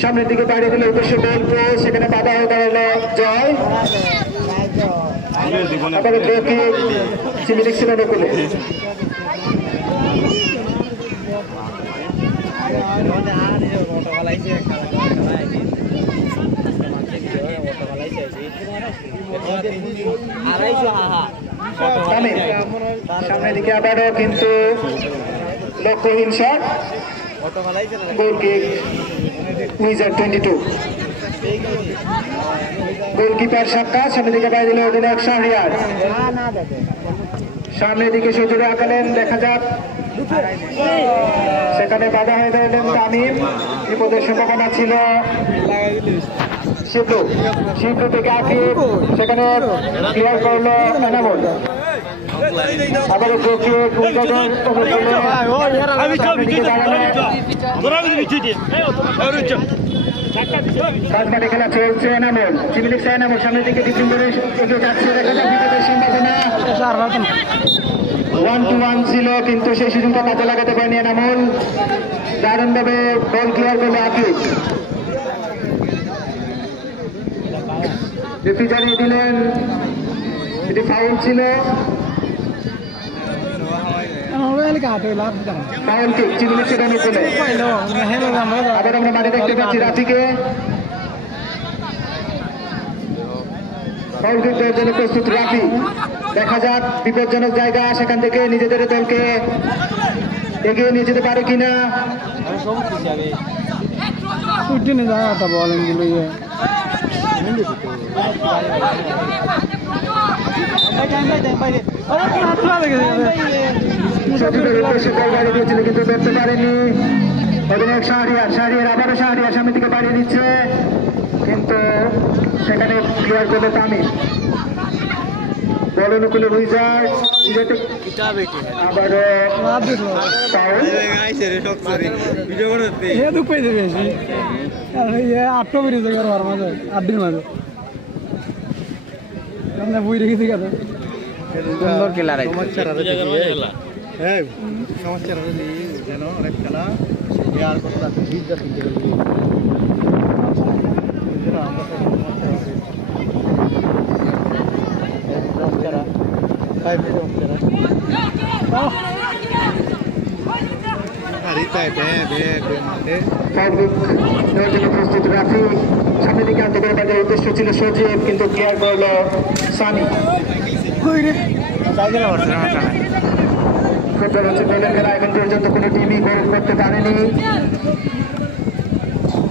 সামনের দিকে বাইরে দিলে উদ্দেশ্য গোল পোস্ট, সেখানে বাধা হয়ে দাঁড়ালো জয়। আবার দেখে চিমি দেখছিল নকুলে সামনের দিকে আবারও কিন্তু লক্ষ্যহীন shot, goal kick wizard 22। Goalkeeper সাক্কা, সামনের দিকে বাইরে দিল অধিনায়ক শাহরিয়ার। সামনের দিকে সজুরে আঁকালেন, দেখা যাক, সেখানে বাধা হয়ে দাঁড়ালেন তামিম। বিপদের সম্ভাবনা ছিল শিবলু, শিবলু থেকে আকিব, সেখানে ক্লিয়ার করলো এনামুল। আবারও রাজবাড়ি খেলা চলছে। এনামুল চিমিলিক্স, এনামুল সামনের দিকে ডিফেন্ডারে এগিয়ে যাচ্ছে, দেখা যাক বিপদের সম্ভাবনা। 1-1 ছিল, কিন্তু সেই সুযোগটা কাজে লাগাতে পারেনি এনামুল। দারুণভাবে বল ক্লিয়ার করলো আকিব। রেফারি জানিয়ে দিলেন এটি ফাউল ছিল, ফাউল কিক চিমিলিক্সের অনুকূলে। আবার আমরা মাঠে দেখতে পাচ্ছি রাফিকে। ফাউল কিক দেওয়ার জন্য প্রস্তুত রাফি। দেখা যাক বিপজ্জনক জায়গা, সেখান থেকে নিজেদের দলকে এগিয়ে নিয়ে যেতে পারে কিনা। কিন্তু ধরতে পারেনি অধিনায়ক শাহরিয়ার। শাহরিয়ার আবারও শাহরিয়ার সামনের দিকে বাড়িয়ে দিচ্ছে, কিন্তু সেখানে ক্লিয়ার করলো তামিম। বল অনুকূলে উইজার্ড, আবারও বই রেখেছি কেন সুন্দর খেলা যেন অনেক খেলা আর কথা প্রস্তুত রাফি, সামনের দিকে আনতে করে তাদের উদ্দেশ্য ছিল সজীব, কিন্তু ক্লিয়ার করলো সানি। ফুটবল হচ্ছে গোলের খেলা, এখন পর্যন্ত কোনো টিমই গোল করতে পারেনি।